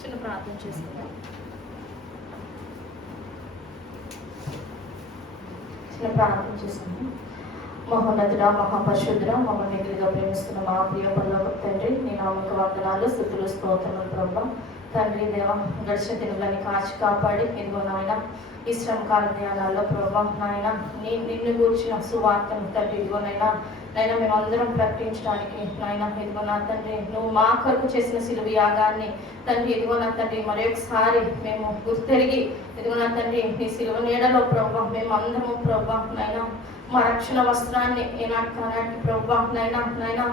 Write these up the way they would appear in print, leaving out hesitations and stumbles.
చిన్న ప్రార్థన చేసుకుందాం. మహోన్నతుడా, మహాపరిశుద్ధుడా, మమ్మల్ని ఎదురుగా ప్రేమిస్తున్న మా ప్రియ పరలోక తండ్రి, నీ నామక వందనాలు, స్తుతులు, స్తోత్రములు ప్రభా. తండ్రి దేవ, గడిచిన దినములని కాచి కాపాడి ఇదిగో నాయన ఈ శ్రమకాల ధ్యానాల్లో ప్రభా నాయన నిన్ను గూర్చిన సువార్తను తండ్రి ఇదిగో నైనా మేమందరం ప్రకటించడానికి నాయన ఇదిగో నా తండ్రి నువ్వు మా కొరకు చేసిన సిలువ యాగాన్ని తండ్రి ఇదిగో నా తండ్రి మరొకసారి మేము గుర్తెరిగి ఇదిగో నా తండ్రి నీ సిలువ నీడలో ప్రభా మేము అందరము ప్రభా నైనా మా రక్షణ వస్త్రాన్ని ఏనాటి కానాటికి ప్రభా నైనా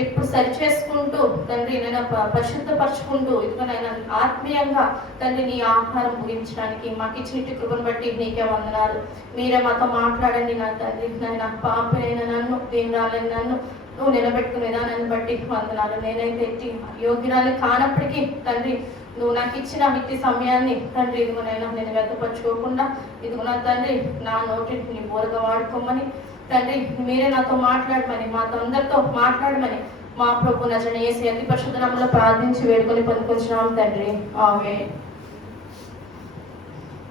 ఎప్పుడు సరి చేసుకుంటూ తండ్రి నేను పరిశుద్ధపరచుకుంటూ ఇదిగోనైనా ఆత్మీయంగా తండ్రి నీ ఆహారం ముగించడానికి మాకు ఇచ్చిన కృపను బట్టి నీకే వందనాలు. మీరే మాతో మాట్లాడండి నా తండ్రి. నైనా పాపైన నన్ను దీనిరాలని నన్ను నువ్వు నిలబెట్టుకునే విధానాన్ని బట్టి వందనాలు. నేనైతే ఎట్టి యోగ్యురాలు కానప్పటికీ తండ్రి నువ్వు నాకు ఇచ్చిన వ్యక్తి సమయాన్ని తండ్రి ఇదిగోనైనా నేను వ్యర్థపరచుకోకుండా ఇదిగో నా తండ్రి నా నోటిని నీ బోరగా వాడుకోమని తండ్రి మీరే నాతో మాట్లాడమని మాతో అందరితో మాట్లాడమని మా ప్రభు నజరేయుడైన యేసు అతి పరిశుద్ధ నామములో ప్రార్థించి వేడుకొని పొందుకొంచున్నాం తండ్రి. ఆమేన్.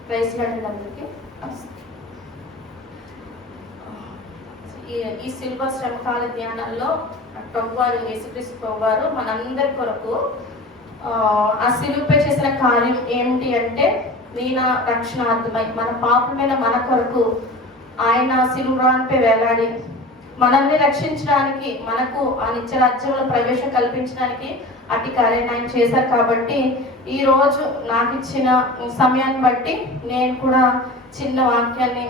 ప్రైజ్ లార్డ్ అందరికీ. ఈ సిల్వ శ్రమకాల ధ్యానాల్లో ప్రభువారు యేసుక్రీస్తు ప్రభువారు మనందరి కొరకు ఆ సిలువపై చేసిన కార్యం ఏమిటి అంటే మీన రక్షణార్థమై మన పాపమైన మన కొరకు ఆయన సిలువరాన్పై వేలాడి మనల్ని రక్షించడానికి మనకు ఆ నిత్య రాజ్యంలో ప్రవేశం కల్పించడానికి అట్టి కార్యాన్ని ఆయన చేశారు. కాబట్టి ఈరోజు నాకు ఇచ్చిన సమయాన్ని బట్టి నేను కూడా చిన్న వాక్యాన్ని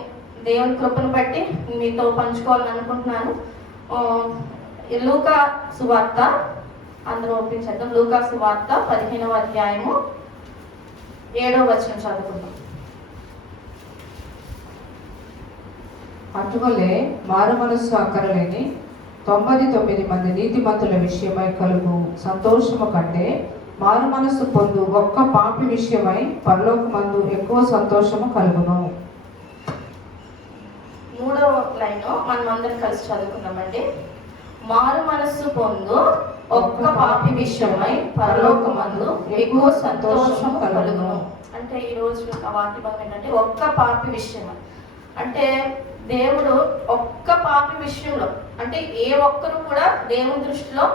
దేవుని కృపను బట్టి మీతో పంచుకోవాలని అనుకుంటున్నాను. లూకా సువార్త అందరూ ఒప్పించేద్దాం. లూకా సువార్త 15వ అధ్యాయము 7వ వచనం చదువుకుందాం. అటువలే మారు మనస్సు అక్కరలేని 99 మంది నీతిమంతుల విషయమై కలుగు సంతోషము కంటే మారు మనస్సు పొందు ఒక్క పాపి విషయమై పరలోకమందు ఎక్కువ సంతోషము కలుగును. 3వ లైన్ మనం అందరం కలిసి చదువుకుందామండి. మారు మనస్సు పొందు ఒక్క పాపి విషయమై పరలోకమందు ఎక్కువ సంతోషం కలుగును. అంటే ఈ రోజు ఆ వాక్య భాగం ఏంటంటే ఒక్క పాపి విషయం అంటే దేవుడు ఒక్క పాపి విషయంలో అంటే ఏ ఒక్కరు కూడా దేవుని దృష్టిలో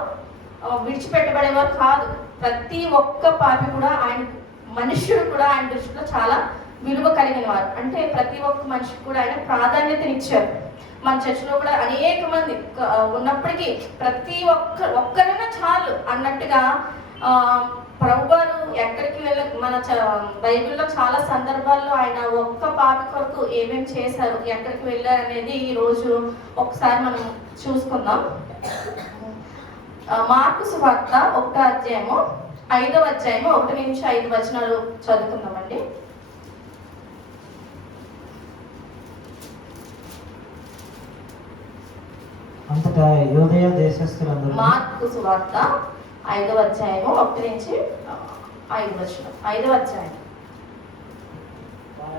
విడిచిపెట్టబడేవారు కాదు. ప్రతి ఒక్క పాపి కూడా ఆయన మనుష్యుడు కూడా ఆయన దృష్టిలో చాలా విలువ కలిగిన వారు. అంటే ప్రతి ఒక్క మనిషికి కూడా ఆయన ప్రాధాన్యతనిచ్చారు. మన చర్చిలో కూడా అనేక మంది ఉన్నప్పటికీ ప్రతి ఒక్కరైనా చాలు అన్నట్టుగా ప్రభువారు ఎక్కడికి మన బైబిల్లో చాలా సందర్భాల్లో ఆయన ఒక్క పాపి కొరకు ఏమేమి చేశారు, ఎక్కడికి వెళ్ళారు అనేది ఈ రోజు ఒకసారి మనం చూసుకుందాం. మార్కు సువార్త 1వ అధ్యాయము 5వ అధ్యాయము 1 నుంచి 5 వచనాలు చదువుకుందామండి. అంతటా యూదయ దేశస్థులందరూ మార్కు సువార్త 5వ అధ్యాయము 1 నుంచి 5 వచనం. 5వ అధ్యాయం.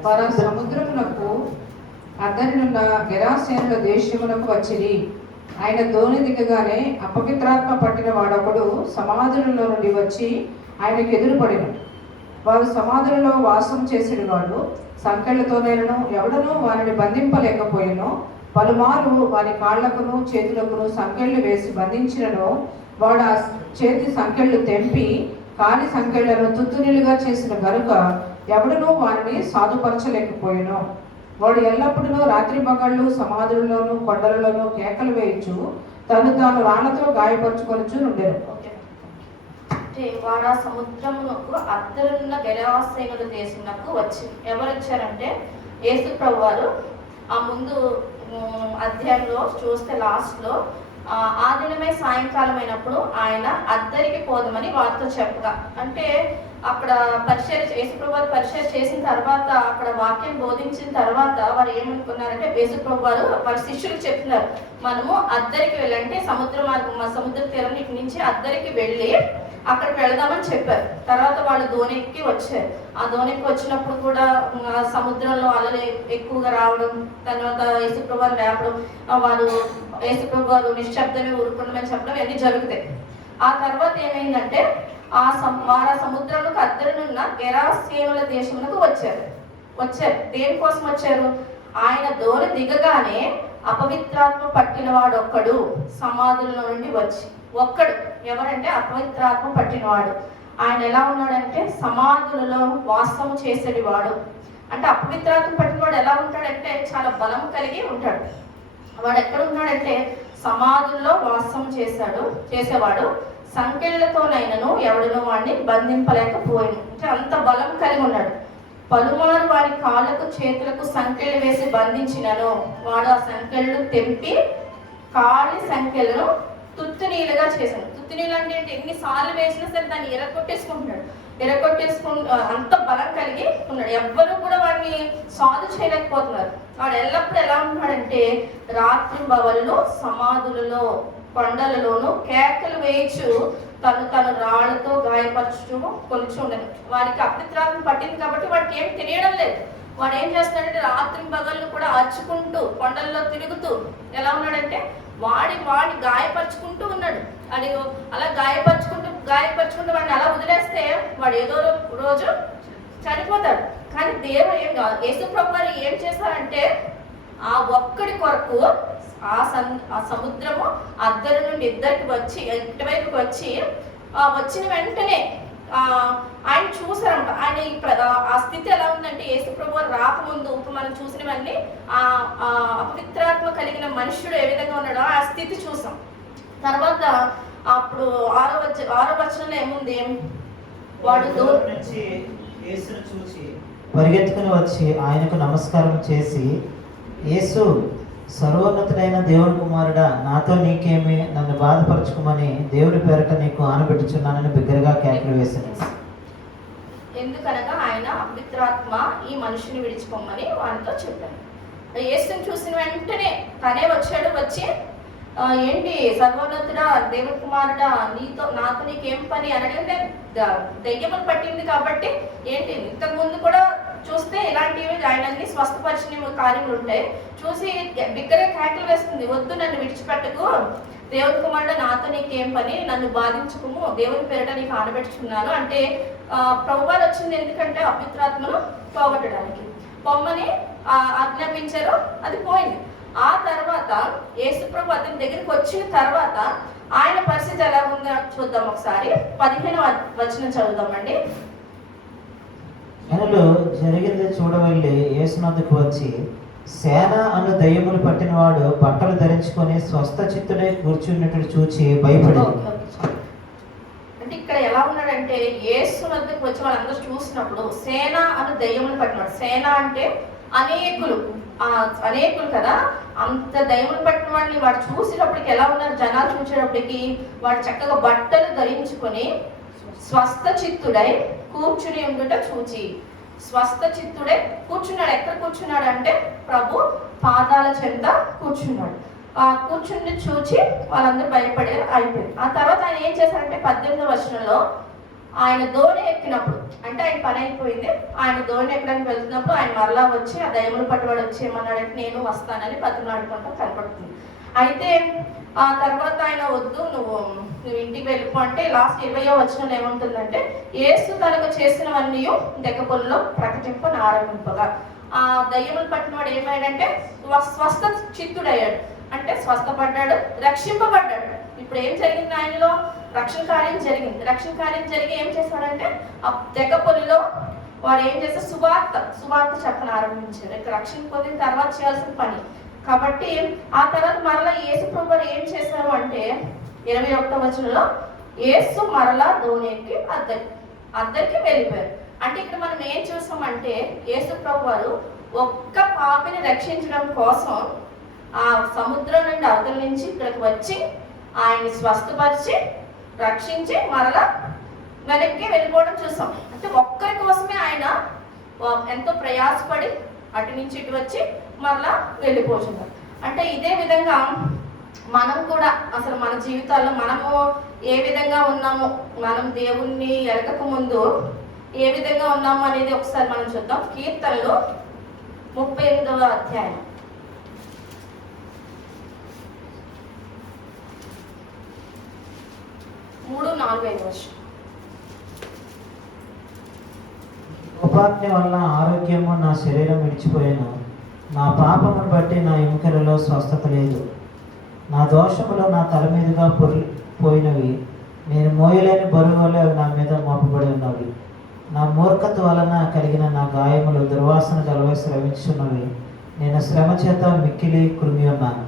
వారు సముద్రమునకు అద్దరినున్న గెరాసేనుల దేశమునకు వచ్చిరి. ఆయన దోణి దిగగానే అపవిత్రాత్మ పట్టిన వాడొకడు సమాధులలో నుండి వచ్చి ఆయనకు ఎదురుపడిన. వారు సమాధులలో వాసం చేసిన వాడు సంకెళ్లతోనైనను ఎవడనూ వారిని బంధింపలేకపోయినో పలుమారు వారి కాళ్లకును చేతులకును సంకెళ్ళు వేసి బంధించినను వాడు ఆ చేతి సంకెళ్ళు తెంపి కాలి సంకెళ్లను తుత్తునిలుగా చేసిన గనుక ఎవడనూ వారిని సాధుపరచలేకపోయినో వాడు ఎల్లప్పుడూ రాత్రి మగళ్ళు సమాధులలోను కొండలలోనూ కేకలు వేయచ్చు తను తాను రాళ్లతో గాయపరచుకొనుచు ఉండెను. అంటే వాడు ఆ సముద్రమునకు అద్దరున్న గెరాసేనుల దేశమునకు వచ్చింది. ఎవరు వచ్చారంటే యేసు ప్రభువారు ఆ ముందు అధ్యాయంలో చూస్తే లాస్ట్లో ఆ దినమే సాయంకాలం అయినప్పుడు ఆయన అద్దరికి పోదామని వారితో చెప్పగా అంటే అక్కడ యేసుప్రభు వారు పరిచయం చేసిన తర్వాత అక్కడ వాక్యం బోధించిన తర్వాత వారు ఏమనుకున్నారంటే యేసుప్రభు వారు వారి శిష్యులకు చెప్తున్నారు మనము అద్దరికి వెళ్ళంటే సముద్ర తీరం నుంచి అద్దరికి వెళ్ళి అక్కడికి వెళదామని చెప్పారు. తర్వాత వాళ్ళు దోణికి వచ్చారు. ఆ దోణికి వచ్చినప్పుడు కూడా సముద్రంలో అలలు ఎక్కువగా రావడం, తర్వాత యేసుప్రభు వారు లేపడం, వారు యేసుప్రభు వారు నిశ్శబ్దమే ఊరుకుండమని చెప్పడం ఇవన్నీ జరుగుతాయి. ఆ తర్వాత ఏమైందంటే వారు ఆ సముద్రములకు అద్దరినున్న గెరాసేనుల దేశమునకు వచ్చారు. దేనికోసం వచ్చారు? ఆయన దోణి దిగగానే అపవిత్రాత్మ పట్టినవాడు ఒక్కడు సమాధుల నుండి వచ్చి, ఒక్కడు ఎవరంటే అపవిత్రాత్మ పట్టినవాడు. ఆయన ఎలా ఉన్నాడంటే సమాధులలో వాసము చేసేవాడు. అంటే అపవిత్రాత్మ పట్టినవాడు ఎలా ఉంటాడంటే చాలా బలం కలిగి ఉంటాడు. వాడు ఎక్కడ ఉన్నాడంటే సమాధుల్లో వాసం చేసేవాడు. సంకెళ్లతోనైనను ఎవడనో వాడిని బంధింపలేకపోయాను. అంటే అంత బలం కలిగి ఉన్నాడు. పలుమారు వాడి కాళ్ళకు చేతులకు సంకెళ్ళు వేసి బంధించినను వాడు ఆ సంకెళ్ళు తెంపి కాళ్ళ సంఖ్యలను తుత్తునీలుగా చేశాను. తుత్తునీలు అంటే ఎన్నిసార్లు వేసినా సరే దాన్ని ఎరగొట్టేసుకుంటున్నాడు. అంత బలం కలిగి ఉన్నాడు. ఎవ్వరూ కూడా వాడిని సాధు చేయలేకపోతున్నారు. వాడు ఎల్లప్పుడూ ఎలా ఉన్నాడంటే రాత్రి బవళ్ళు సమాధులలో కొండలలోనూ కేకలు వేయచ్చు తను రాళ్లతో గాయపరచు కొలిచి ఉండను. వాడికి అపవిత్రాత్మ పట్టింది కాబట్టి వాడికి ఏం తెలియడం లేదు. వాడు ఏం చేస్తున్నాడంటే రాత్రి పగళ్ళు కూడా అరుచుకుంటూ కొండల్లో తిరుగుతూ ఎలా ఉన్నాడంటే వాడి గాయపరుచుకుంటూ ఉన్నాడు. అది అలా గాయపరుచుకుంటూ వాడిని అలా వదిలేస్తే వాడు ఏదో రోజు చనిపోతాడు. కానీ దేవుడు ఏం కాదు, యేసు ప్రభువు వారు ఏం చేశారంటే ఆ ఒక్కడి కొరకు ఆ సముద్రము అద్దరి నుండి ఇటువైపుకి వచ్చి వచ్చిన వెంటనే ఆయన చూసారంట. ఆయన ఆ స్థితి ఎలా ఉందంటే యేసు ప్రభువు రాకముందు మనం చూసినవన్నీ ఆ అపవిత్రాత్మ కలిగిన మనుష్యుడు ఏ విధంగా ఉన్నాడో ఆ స్థితి చూసాం. తర్వాత అప్పుడు 6వ వచనంలో ఏముంది? వాడు దూరం నుంచి యేసును చూసి పరిగెత్తుకుని వచ్చి ఆయనకు నమస్కారం చేసి, యేసు, సర్వోన్నతుడైన దేవుని కుమారుడా, నాతో నీకేమి, నన్ను బాధపరచుకోమని దేవుడి పేరట నీకు ఆనబెట్టుచున్నానని బిగ్గరగా కేకలు వేశాను. ఎందుకనగా ఆయన అపవిత్రాత్మ ఈ మనుషుని విడిచిపోమని వారితో చెప్పాను. యేసుని చూసిన వెంటనే తనే వచ్చి ఏంటి సర్వోన్నతుడా దేవుని కుమారుడా, నాతో నీకేం పని అని అడిగితే దెయ్యములు పట్టింది కాబట్టి ఏంటి ఇంతకు ముందు కూడా చూస్తే ఇలాంటివి ఆయన అన్ని స్వస్థపరిచిన కార్యములు ఉంటాయి. చూసి బిగ్గరగా కేకలు వేస్తుంది, వద్దు నన్ను విడిచిపెట్టకు, దేవుని కుమారుడు నాతో నీకేం పని, నన్ను బాధించుకుము, దేవుని పేరిట నీకు ఆనబెట్టుచున్నాను అంటే ప్రభువారు వచ్చింది ఎందుకంటే అపవిత్రాత్మను పోగొట్టడానికి. పొమ్మని ఆజ్ఞాపించారు, అది పోయింది. ఆ తర్వాత యేసు ప్రభు అతని దగ్గరికి వచ్చిన తర్వాత ఆయన పరిస్థితి ఎలా ఉందో చూద్దాం. ఒకసారి 15వ వచనం చదువుదామండి. ఆయనలో జరిగింది చూడవెళ్ళి యేసునొద్దకు వచ్చి, సేన అను దయ్యములు పట్టిన వాడు బట్టలు ధరించుకొని స్వస్థ చిత్తుడై కూర్చున్నట్టు చూచి భయపడి. అంటే ఇక్కడ ఎలా ఉన్నాడంటే యేసు వద్దకు వచ్చి వాళ్ళందరూ చూసినప్పుడు సేన అను దయ్యములు పట్టినవాడు. సేన అంటే అనేకులు కదా, అంత దయ్యములు పట్టిన వాడిని వాడు చూసేటప్పటికి ఎలా ఉన్నారు జనాలు చూసేటప్పటికి, వాడు చక్కగా బట్టలు ధరించుకొని స్వస్థ చిత్తుడై కూర్చుని ఉండుట చూచి. స్వస్థ చిత్తుడే కూర్చున్నాడు. ఎక్కడ కూర్చున్నాడు అంటే ప్రభు పాదాల చెంత కూర్చున్నాడు. కూర్చుని చూచి వాళ్ళందరూ భయపడి అయిపోయింది. ఆ తర్వాత ఆయన ఏం చేశారంటే 18వ వచనంలో ఆయన దోణి ఎక్కినప్పుడు, అంటే ఆయన పని అయిపోయింది, ఆయన దోణి ఎక్కడానికి వెళ్తున్నప్పుడు ఆయన మరలా వచ్చి ఆ దయ్యములు పట్టువాడు వచ్చి ఏమన్నాడంటే నేను వస్తానని బతిమలాడుకుంటూ కనపడుతుంది. అయితే ఆ తర్వాత ఆయన వద్దు నువ్వు ఇంటికి వెళ్ళిపో అంటే లాస్ట్ 20వ వచనంలో ఏముంటుందంటే యేసు తనకు చేసినవన్నీ దెక్కపొల్లో ప్రకటింపని ఆరంభింపగా ఆ దయ్యములు పట్టినవాడు ఏమయ్యాడంటే స్వస్థ చిత్తుడయ్యాడు. అంటే స్వస్థపడ్డాడు, రక్షింపబడ్డాడు. ఇప్పుడు ఏం జరిగింది? ఆయనలో రక్షణ కార్యం జరిగి ఏం చేశారంటే ఆ దెక్కపొలిలో వాడు ఏం చేస్తే సువార్త చెప్పని ఆరంభించారు. ఇక్కడ రక్షణ పొందిన తర్వాత చేయాల్సిన పని కాబట్టి ఆ తర్వాత మరలా యేసు ప్రభువు ఏం చేశారు అంటే 21వ వచనంలో యేసు మరలా దోణి ఎక్కి అద్దరికి వెళ్ళిపోయారు. అంటే ఇక్కడ మనం ఏం చూసామంటే యేసు ప్రభు వారు ఒక్క పాపిని రక్షించడం కోసం ఆ సముద్రం నుండి అవతల నుంచి ఇక్కడికి వచ్చి ఆయన్ని స్వస్థపరిచి రక్షించి మరలా వెనక్కి వెళ్ళిపోవడం చూసాం. అంటే ఒక్కరి కోసమే ఆయన ఎంతో ప్రయాసపడి అటు నుంచి ఇటు వచ్చి మరలా వెళ్ళిపోతున్నారు. అంటే ఇదే విధంగా మనం కూడా అసలు మన జీవితాల్లో మనము ఏ విధంగా ఉన్నాము, మనం దేవుణ్ణి ఎరగక ముందు ఏ విధంగా ఉన్నాము అనేది ఒకసారి మనం చూద్దాం. కీర్తనలు 38వ అధ్యాయం 3, 4, 5 వర్షం. కోపాగ్ని వలన ఆరోగ్యము నా శరీరం విడిచిపోయాను. నా పాపమును బట్టి నా ఎముకలలో స్వస్థత లేదు. నా దోషములు నా తల మీదుగా పోయినవి. నేను మోయలేని బరువు వల్ల అవి నా మీద మోపబడి ఉన్నవి. నా మూర్ఖత వలన కలిగిన నా గాయములు దుర్వాసన గలవై శ్రమించున్నవి. నేను శ్రమ చేత మిక్కిలి కృమి ఉన్నాను.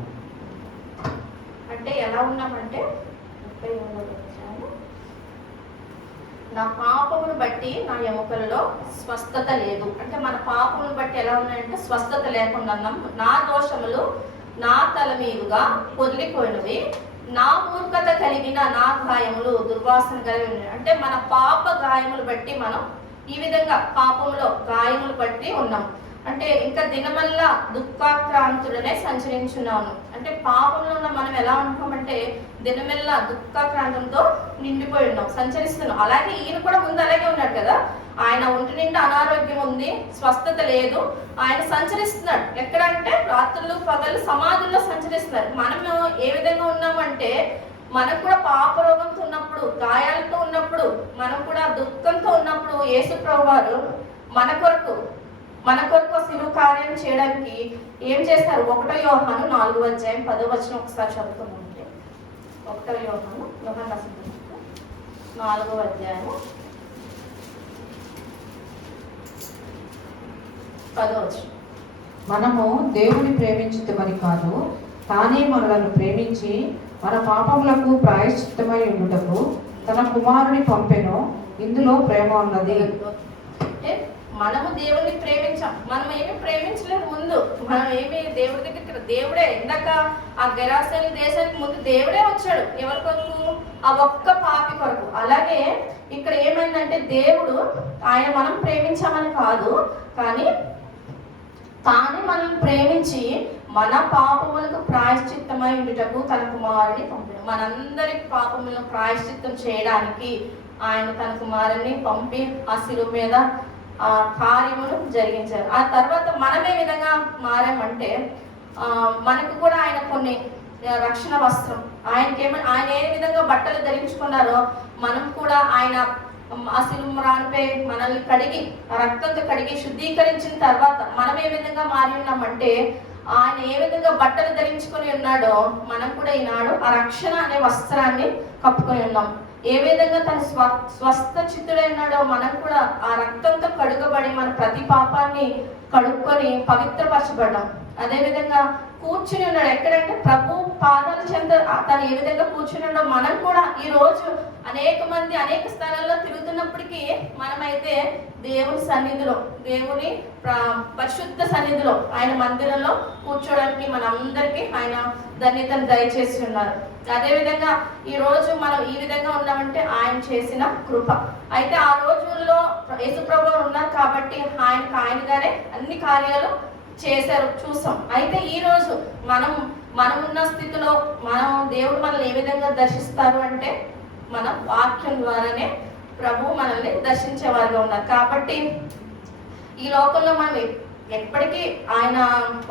అంటే ఎలా ఉన్నామంటే నా పాపమును బట్టి నా ఎముకలలో స్వస్థత లేదు. అంటే మన పాపమును బట్టి ఎలా ఉన్నాయంటే స్వస్థత లేకుండా ఉన్నాం. నా దోషములు నా తల మీదుగా పొదిలిపోయినవి. నా మూర్ఖత కలిగిన నా గాయములు దుర్వాసన కలిగి. అంటే మన పాప గాయములు బట్టి మనం ఈ విధంగా పాపములో గాయములు బట్టి ఉన్నాం. అంటే ఇంకా దినమల్లా దుఃఖాక్రాంతుడనే సంచరించున్నాను. అంటే పాపంలో ఉన్న మనం ఎలా ఉంటామంటే దినమెల్లా దుఃఖాక్రాంతంతో నిండిపోయి ఉన్నాం, సంచరిస్తున్నాం. అలాగే ఈయన కూడా ముందు అలాగే ఉన్నాడు కదా. ఆయన ఒంటి నిండా అనారోగ్యం ఉంది, స్వస్థత లేదు. ఆయన సంచరిస్తున్నాడు. ఎక్కడంటే రాత్రులు పగలు సమాధుల్లో సంచరిస్తున్నారు. మనము ఏ విధంగా ఉన్నామంటే మనకు కూడా పాప రోగంతో ఉన్నప్పుడు, గాయాలతో ఉన్నప్పుడు, మనం కూడా దుఃఖంతో ఉన్నప్పుడు యేసు ప్రభువారు మన కొరకు శిలువ కార్యం చేయడానికి ఏం చేస్తారు? 1 యోహాను 4:10 ఒకసారి చదువుకుంటే 1 యోహాను 4:10. మనము దేవుని ప్రేమించుతామని కాదు, తానే మనలను ప్రేమించి మన పాపములకు ప్రాయశ్చిత్తమై ఉండుటకు తన కుమారుని పంపెను. ఇందులో ప్రేమ ఉన్నది. అంటే మనము దేవుడిని ప్రేమించాం. మనం ఏమి ప్రేమించలేదు ముందు. మనం ఏమి దేవుడి దగ్గర దేవుడే ఇందాక ఆ గెరాసేను దేశానికి ముందు దేవుడే వచ్చాడు. ఎవరి కొరకు? ఆ ఒక్క పాపి కొరకు. అలాగే ఇక్కడ ఏమైందంటే దేవుడు మనం ప్రేమించామని కాదు, కానీ తానే మనల్ని ప్రేమించి మన పాపములకు ప్రాయశ్చిత్తమై ఉండుటకు తన కుమారుని పంపాడు. మనందరి పాపములను ప్రాయశ్చిత్తం చేయడానికి ఆయన తన కుమారుని పంపి ఆ శిలువ మీద ఆ కార్యమును జరిగించారు. ఆ తర్వాత మనం ఏ విధంగా మారామంటే మనకు కూడా ఆయన కొన్ని రక్షణ వస్త్రం, ఆయన ఏ విధంగా బట్టలు ధరించుకున్నారో మనం కూడా ఆయన ఆ శిలువ రానిపై మనల్ని కడిగి రక్తంతో కడిగి శుద్ధీకరించిన తర్వాత మనం ఏ విధంగా మారి ఉన్నామంటే ఆయన ఏ విధంగా బట్టలు ధరించుకొని ఉన్నాడో మనం కూడా ఈనాడు ఆ రక్షణ అనే వస్త్రాన్ని కప్పుకొని ఉన్నాం. ఏ విధంగా తన స్వస్థ చిత్తుడైనాడో మనం కూడా ఆ రక్తంతో కడుగబడి మన ప్రతి పాపాన్ని కడుక్కొని పవిత్రపరచబడ్డాం. అదేవిధంగా కూర్చుని ఉన్నాడు. ఎక్కడంటే ప్రభు పాదాల చెంత తను ఏ విధంగా కూర్చుని ఉన్నాడో మనం కూడా ఈ రోజు అనేక మంది అనేక స్థలాల్లో తిరుగుతున్నప్పటికీ మనమైతే దేవుని సన్నిధిలో, దేవుని పరిశుద్ధ సన్నిధిలో, ఆయన మందిరంలో కూర్చోడానికి మనందరికీ ఆయన ధన్యతను దయచేసి ఉన్నారు. అదేవిధంగా ఈ రోజు మనం ఈ విధంగా ఉన్నామంటే ఆయన చేసిన కృప. అయితే ఆ రోజుల్లో యేసుప్రభువు ఉన్నారు కాబట్టి ఆయనగానే అన్ని కార్యాలు చేశారు, చూసాం. అయితే ఈ రోజు మనం ఉన్న స్థితిలో దేవుడు మనల్ని ఏ విధంగా దర్శిస్తారు అంటే మన వాక్యం ద్వారానే ప్రభు మనల్ని దర్శించేవారుగా ఉన్నారు. కాబట్టి ఈ లోకంలో మనం ఎప్పటికీ ఆయన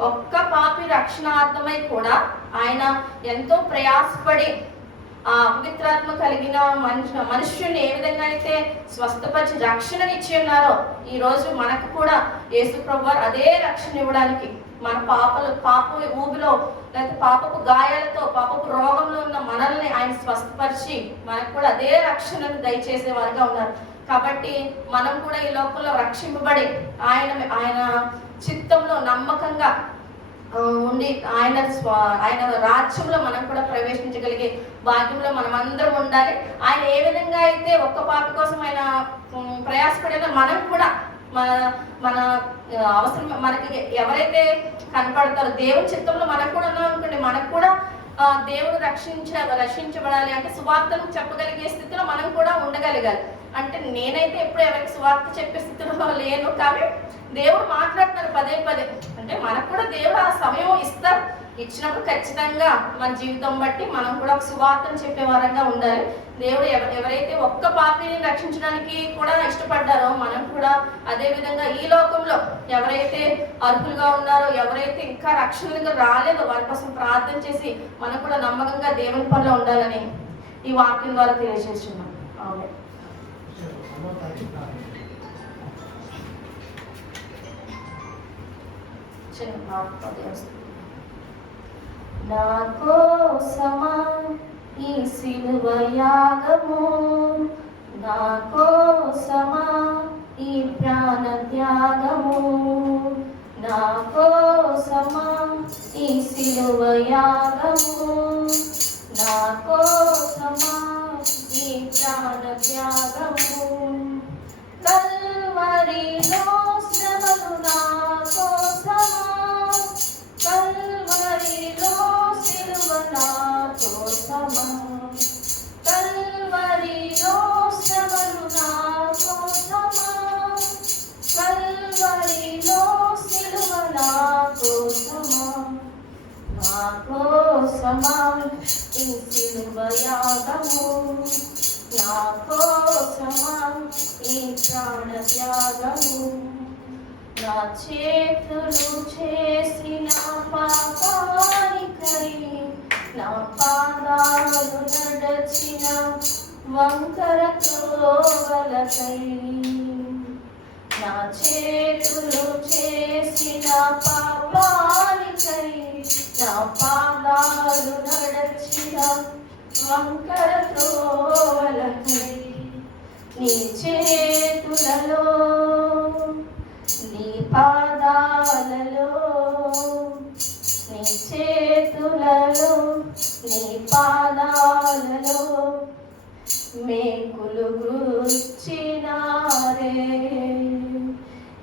ఒక్క పాపి రక్షణార్థమై కూడా ఆయన ఎంతో ప్రయాసపడి ఆ అపవిత్రాత్మ కలిగిన మనుష్యుని ఏ విధంగా అయితే స్వస్థపరిచి రక్షణనిచ్చి ఉన్నారో ఈ రోజు మనకు కూడా యేసు ప్రభువారు అదే రక్షణ ఇవ్వడానికి మన పాప ఊబిలో లేకపోతే పాపపు గాయాలతో పాపపు రోగంలో ఉన్న మనల్ని ఆయన స్వస్థపరిచి మనకు కూడా అదే రక్షణను దయచేసే వారుగా ఉన్నారు. కాబట్టి మనం కూడా ఈ లోకంలో రక్షింపబడి ఆయన చిత్తంలో నమ్మకంగా ఉండి ఆయన రాజ్యంలో మనం కూడా ప్రవేశించగలిగే భాగ్యంలో మనం అందరం ఉండాలి. ఆయన ఏ విధంగా అయితే ఒక్క పాప కోసం ఆయన ప్రయాసపడినా మనం కూడా మన అవసరం మనకి ఎవరైతే కనపడతారో దేవుని చిత్తంలో మనకు కూడా ఉన్నాం అనుకోండి, మనకు కూడా దేవుడు రక్షించబడాలి అంటే సువార్తను చెప్పగలిగే స్థితిలో మనం కూడా ఉండగలగాలి. అంటే నేనైతే ఎప్పుడు ఎవరికి సువార్త చెప్పే స్థితిలో లేను, కానీ దేవుడు మాట్లాడుతున్నారు పదే అంటే మనకు కూడా దేవుడు ఆ సమయం ఇచ్చినప్పుడు ఖచ్చితంగా మన జీవితం బట్టి మనం కూడా ఒక సువార్తను చెప్పే వారంగా ఉండాలి. దేవుడు ఎవరైతే ఒక్క పాపిని రక్షించడానికి కూడా ఇష్టపడ్డారో మనం కూడా అదే విధంగా ఈ లోకంలో ఎవరైతే అర్హులుగా ఉన్నారో, ఎవరైతే ఇంకా రక్షణగా రాలేదో వారి కోసం ప్రార్థన చేసి మనం కూడా నమ్మకంగా దేవుని పనిలో ఉండాలని ఈ వాక్యం ద్వారా తెలియజేస్తున్నాం. ఆమేన్. చిన్న ప్రార్థన. నా కోసమా ఈ సిలువ యాగము, నా కోసమా ఈ ప్రాణ త్యాగము, నా కోసమా ఈ సిలువ యాగము, నా కోసమా ఈ ప్రాణ త్యాగము. కల్వరిలో శ్రమలు నా కోసమా, కల్వరిలో సిలువ నా కోసమా, కల్వరిలో శ్రమలు నా కోసమా, కల్వరిలో సిలువ నా కోసమా, నా కోసమా ఈ సిలువ యాగము, నా కోసమా ఈ ప్రాణ త్యాగము. నా చేతులు చేసిన పాపానికై, నా పాదాలు నడచిన వంకర త్రోవలకై, నా చేతులు చేసిన పాపానికై, నా పాదాలు నడచిన వంకర త్రోవలకై, నీ చేతులలో నీ పాదాలలో, నీ చేతులలో నీ పాదాలలో మేకులు గుచ్చినారే.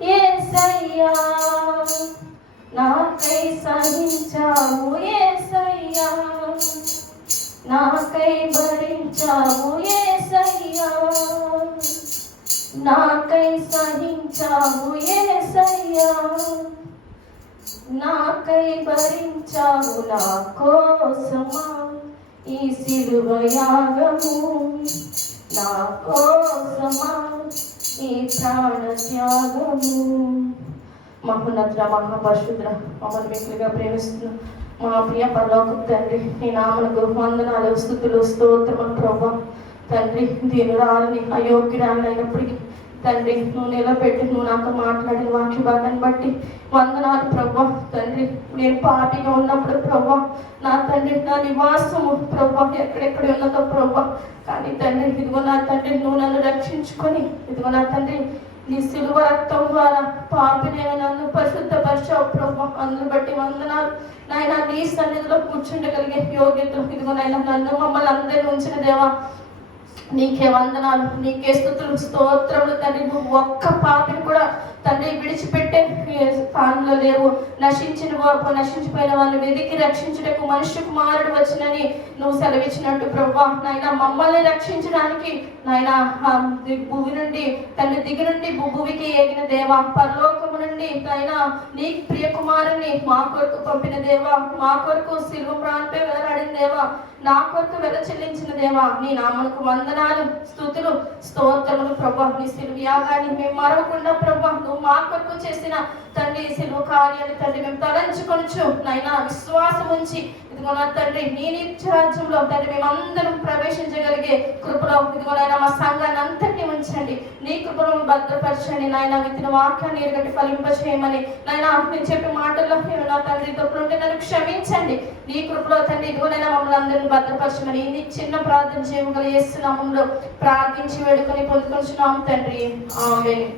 యేసయ్యా నాకై సహించావు, యేసయ్యా నాకై భరించావు, యేసయ్యా నాకై సహించావు, యేసయ్యా నాకై భరించావు. నా కోసమా ఈ సిలువ యాగము, నా కోసమా ఈ ప్రాణ త్యాగము. మహోన్నతుడ మహాపరిశుద్ధుడ మమ్మల్ని మిక్కులుగా ప్రేమిస్తున్నా మా ప్రియ పరలోకపు తండ్రి, నీ నామమునకు వందనాలు స్తుతులు స్తోత్రములు ప్రభా. తండ్రి దీనురాలని అయోగ్యురాలని అయినప్పటికీ తండ్రి నువ్వు నిలబెట్టి నువ్వు నాతో మాట్లాడిన వాక్య భాగాన్ని బట్టి వందనాలు ప్రభా. తండ్రి నేను పాపిగా ఉన్నప్పుడు ప్రభా, నా తండ్రి నా నివాసము ప్రభా ఎక్కడెక్కడ ఉన్నదో ప్రభా, కానీ తండ్రి ఇదిగో నా తండ్రి నువ్వు నన్ను రక్షించుకొని ఇదిగో నా తండ్రి నీ సిలువ రక్తం ద్వారా పాపిని నన్ను పరిశుద్ధపరిచావు ప్రభా. అందును బట్టి వందనాలు నాయన. నీ సన్నిధిలో కూర్చుండగలిగే యోగ్యత ఇదిగో నాయన నన్ను మమ్మల్ని అందరినీ ఉంచిన దేవా నీకే వందనాలు, నీకే స్తుతులు స్తోత్రములు తండ్రి. నువ్వు ఒక్క పాపిని కూడా తండ్రి విడిచిపెట్టే స్థానంలో లేవు. నశించిపోయిన వాళ్ళని వెతికి రక్షించుటకు మనుష్య కుమారుడు వచ్చినని నువ్వు సెలవిచ్చినట్టు ప్రభా నాయన మమ్మల్ని రక్షించడానికి నాయన భూమి నుండి తండ్రి దిగి నుండి భూమికి ఎగిన దేవా, పరలోకము నుండి నాయన నీ ప్రియ కుమారుని మా కొరకు పంపిన దేవా, మా కొరకు సిలువ ప్రాణంపై వెలరాడిన దేవా, నా కొరకు వెల చెల్లించిన దేవా, నీ నామమునకు వందనాలు స్తుతులు స్తోత్రములు ప్రభా. నీ సిలువ యాగాన్ని మేము మరవకుండా ప్రభా నువ్వు మా కొరకు చేసిన తండ్రి సిలువ కార్యాన్ని తండ్రి మేము తలంచుకొనుచు నైనా విశ్వాసం ఉంచి ఇదిగో నా తండ్రి నీ నిత్యరాజ్యంలో తండ్రి మేమందరం ప్రవేశించగలిగే కృపలో ఇదిగో నాయన మా సంఘాన్ని అంతటినీ ఉంచండి, నీ కృపను భద్రపరచండి నాయన. విత్తిన వాక్యాన్ని ఎరగట్టి ఫలింపచేయమని నాయన నేను చెప్పే మాటల్లో నా తండ్రి తప్పులుంటే నన్ను క్షమించండి. నీ కృపలో తండ్రి ఇదిగోనైనా మమ్మల్ని అందరినీ భద్రపరచమని నీ చిన్న ప్రార్థన చేయగల యేసు నామములో ప్రార్థించి వేడుకొని పొందుకొంచున్నాము తండ్రి, ఆమేన్.